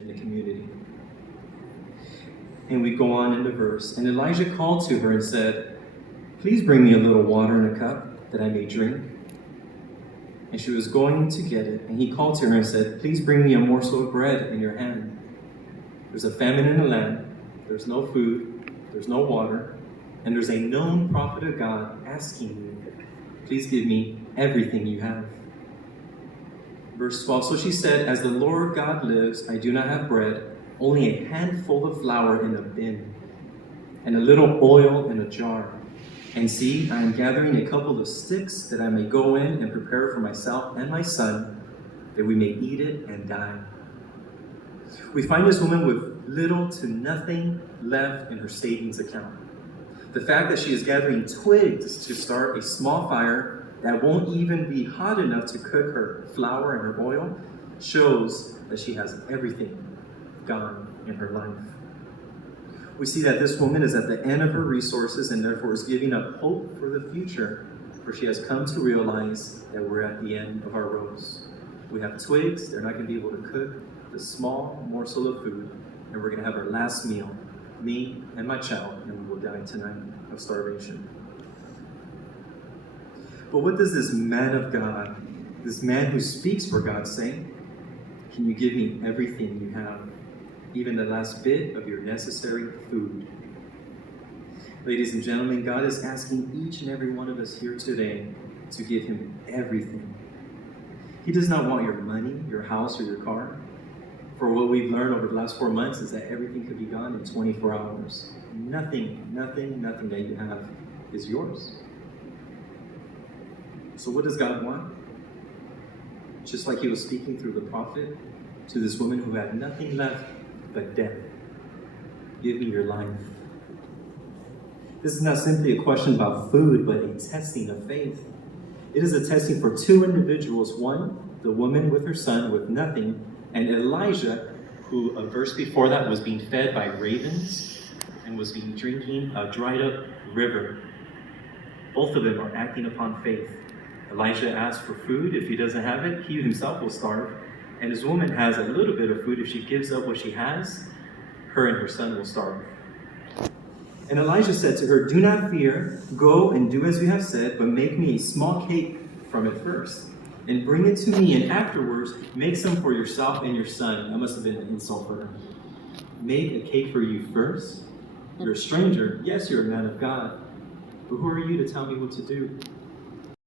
in the community. And we go on in the verse. And Elijah called to her and said, "Please bring me a little water in a cup that I may drink." And she was going to get it. And he called to her and said, "Please bring me a morsel of bread in your hand. There's a famine in the land. There's no food. There's no water. And there's a known prophet of God asking you, please give me everything you have." Verse 12, so she said, "As the Lord God lives, I do not have bread, only a handful of flour in a bin, and a little oil in a jar. And see, I am gathering a couple of sticks that I may go in and prepare for myself and my son, that we may eat it and die." We find this woman with little to nothing left in her savings account. The fact that she is gathering twigs to start a small fire that won't even be hot enough to cook her flour and her oil shows that she has everything gone in her life. We see that this woman is at the end of her resources and therefore is giving up hope for the future, for she has come to realize that we're at the end of our ropes. We have twigs, they're not going to be able to cook the small morsel of food, and we're going to have our last meal, me and my child, and we will die tonight of starvation. But what does this man of God, this man who speaks for God, say? "Can you give me everything you have, even the last bit of your necessary food?" Ladies and gentlemen, God is asking each and every one of us here today to give him everything. He does not want your money, your house, or your car. For what we've learned over the last 4 months is that everything could be gone in 24 hours. Nothing that you have is yours. So what does God want? Just like he was speaking through the prophet to this woman who had nothing left but death. Give me your life. This is not simply a question about food, but a testing of faith. It is a testing for two individuals. One, the woman with her son with nothing, and Elijah, who a verse before that was being fed by ravens and was being drinking a dried up river. Both of them are acting upon faith. Elijah asks for food. If he doesn't have it, he himself will starve. And his woman has a little bit of food. If she gives up what she has, her and her son will starve. And Elijah said to her, "Do not fear. Go and do as you have said, but make me a small cake from it first, and bring it to me, and afterwards make some for yourself and your son." That must have been an insult for her. "Make a cake for you first? You're a stranger. Yes, you're a man of God. But who are you to tell me what to do?"